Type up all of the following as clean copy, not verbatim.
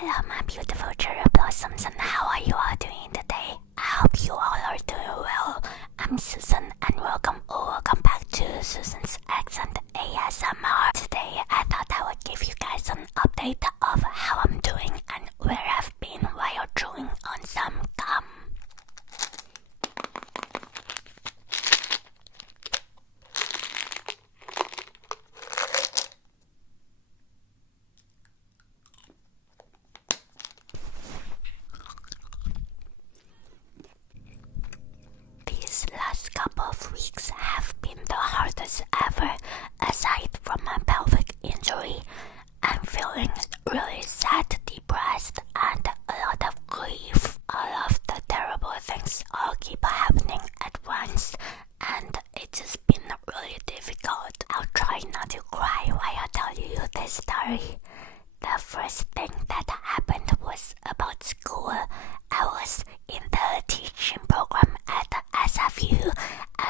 Hello my beautiful cherry blossoms, and how are you all doing today? I hope you all are doing well. I'm Susan and welcome back to Susan's Accent ASMR. Today I thought I would give you guys an update of how I'm doing and where I've been while chewing on some gum. These last couple of weeks have been the hardest ever. Aside from my pelvic injury, I'm feeling really sad, depressed, and a lot of grief. All of the terrible things all keep happening at once, and it's just been really difficult. I'll try not to cry while I tell you this story. The first thing that happened was about school. I was in the teaching program at SFU,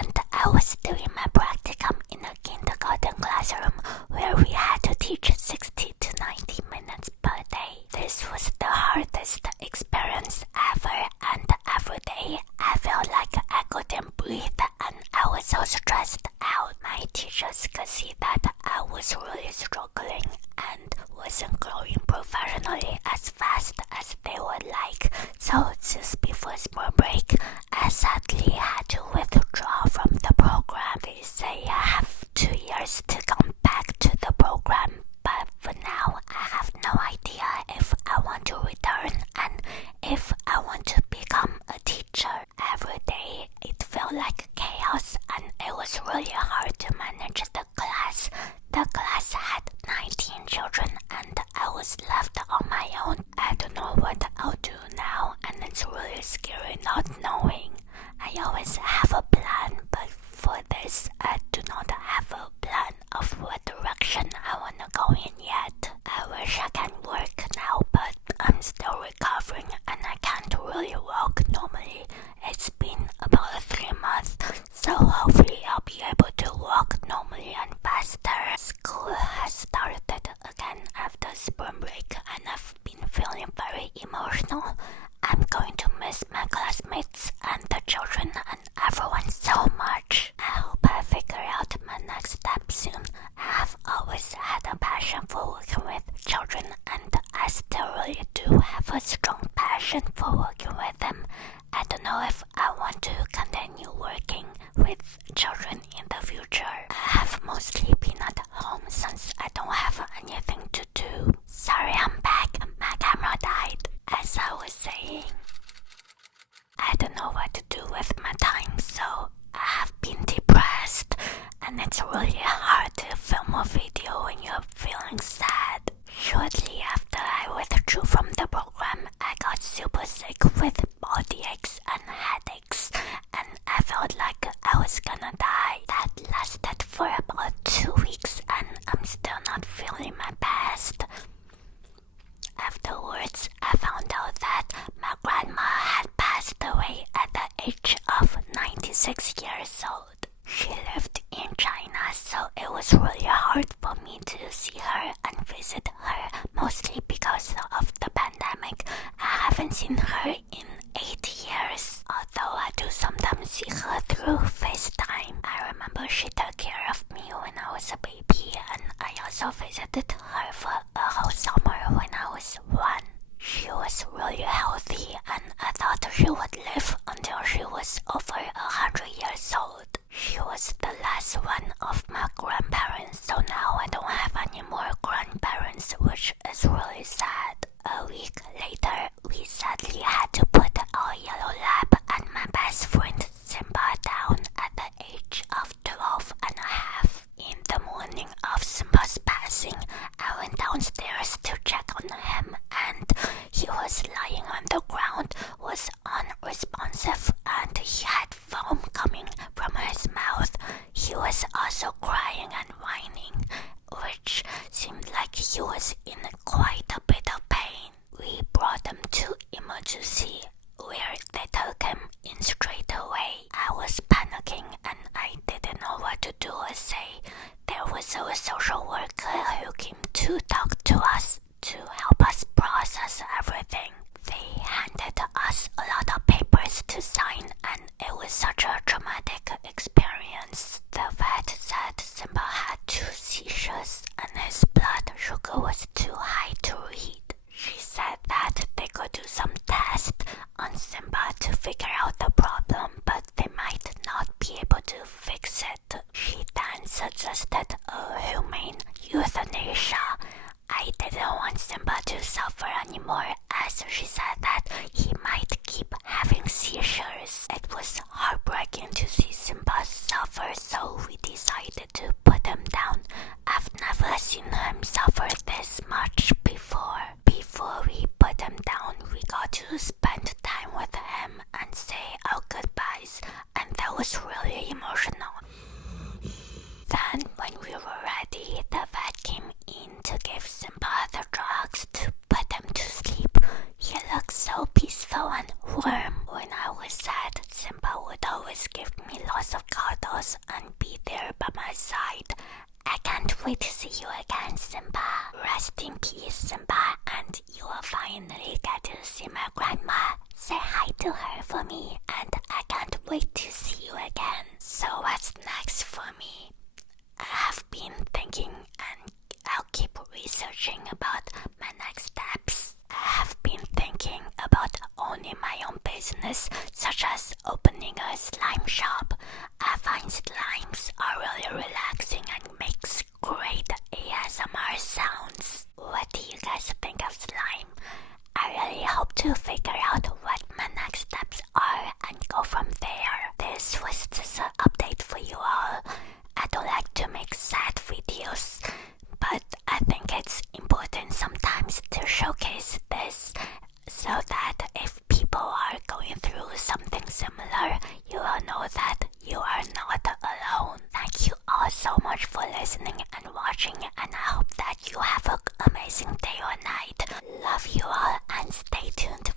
and I was doing my practicum in a kindergarten classroom where we had to teach 60 to 90 minutes per day. This was the hardest experience ever, and every day I felt like I couldn't breathe and I was so stressed out. My teachers could see that I was really struggling and wasn't growing professionally as fast as they would like. So just before spring break, I sadly had to withdraw from the program. They say I have 2 years to come back to the program, but for now I have no idea if I want to return and if I want to become a teacher. Every day it felt like chaos and it was really hard to manage the class. The class had 19 children and I was left on my own. I don't know what I'll do now, and it's really scary not knowing. I always have a plan, but for this I do not have a plan of what direction I want to go in yet. I wish I can work now, but I'm still recovering and I can't really walk normally. It's been about 3 months, so hopefully I'll be able to walk normally and faster. School has started again after spring break and I've been feeling very emotional. I'm going to miss my classmates and the children and everyone so much. I hope I figure out my next step soon. I have always had a passion for working with children and I still really do have a strong passion for working with them. I don't know if I want to continue working with children in the future. I have mostly been at home since I don't have anything to do. Sorry, I'm back. My camera died. As I was saying, I don't know what to do with my time, so I have been depressed, and it's really hard to film a video when you're feeling sad. Shortly after I withdrew from the program, I got super sick with body aches and headaches, and I felt like I was gonna die. That lasted for about 2 weeks, and I'm still not feeling my best. Afterwards, I found out that my grandma had passed away at the age of 96 years old. She lived in China, so it was really hard for me to see her and visit her, mostly because of the pandemic. I haven't seen her in 8 years, although I do sometimes see her through FaceTime. I remember she took care of me when I was a baby, and I also visited her for a whole summer when I was 1. She was really healthy and I thought she would live until she was over 100 years old. She was the last one of my grandparents, so now I don't have any more grandparents, which is really sad. A week later, we sadly had to put our yellow lab and my best friend Simba down at the age of 12 and a half. In the morning of Simba's passing, I went downstairs to check on him and he was lying on the ground, was unresponsive, and he had foam coming from his mouth. He was also crying and whining, which seemed like he was in quite a bit of pain. We brought him to emergency, where they took him in straight away. I was panicking and I didn't know what to do or say. There was a social worker who came to talk to us to help us process anymore as she said that he might keep having seizures. It was heartbreaking to see Simba suffer, so we decided to put him down. I've never seen him suffer this much before. Before we put him down, we got to spend time with him and say our goodbyes, and that was really emotional. Then, when we were ready, the vet came in to give Simba the drugs to put him to sleep. He looked so peaceful and warm. When I was sad, Simba would always give me lots of cuddles and be there by my side. I can't wait to see you again, Simba. Rest in peace, Simba, and you will finally get to see my grandma. Say hi to her for me, and I can't wait to see you again. So what's next for me? I have been thinking, and I'll keep researching about my next steps. I have been thinking about owning my own business, such as opening a slime shop. I find slimes are really relaxing and makes great ASMR sounds. What do you guys think of slime? I really hope to figure out what my next steps are and go from there. This was just an update for you all. I don't like to make sad videos, but I think it's important sometimes to showcase this so that if people are going through something similar, you will know that you are not alone. Thank you all so much for listening and watching, and I hope that you have an amazing day or night. Love you all and stay tuned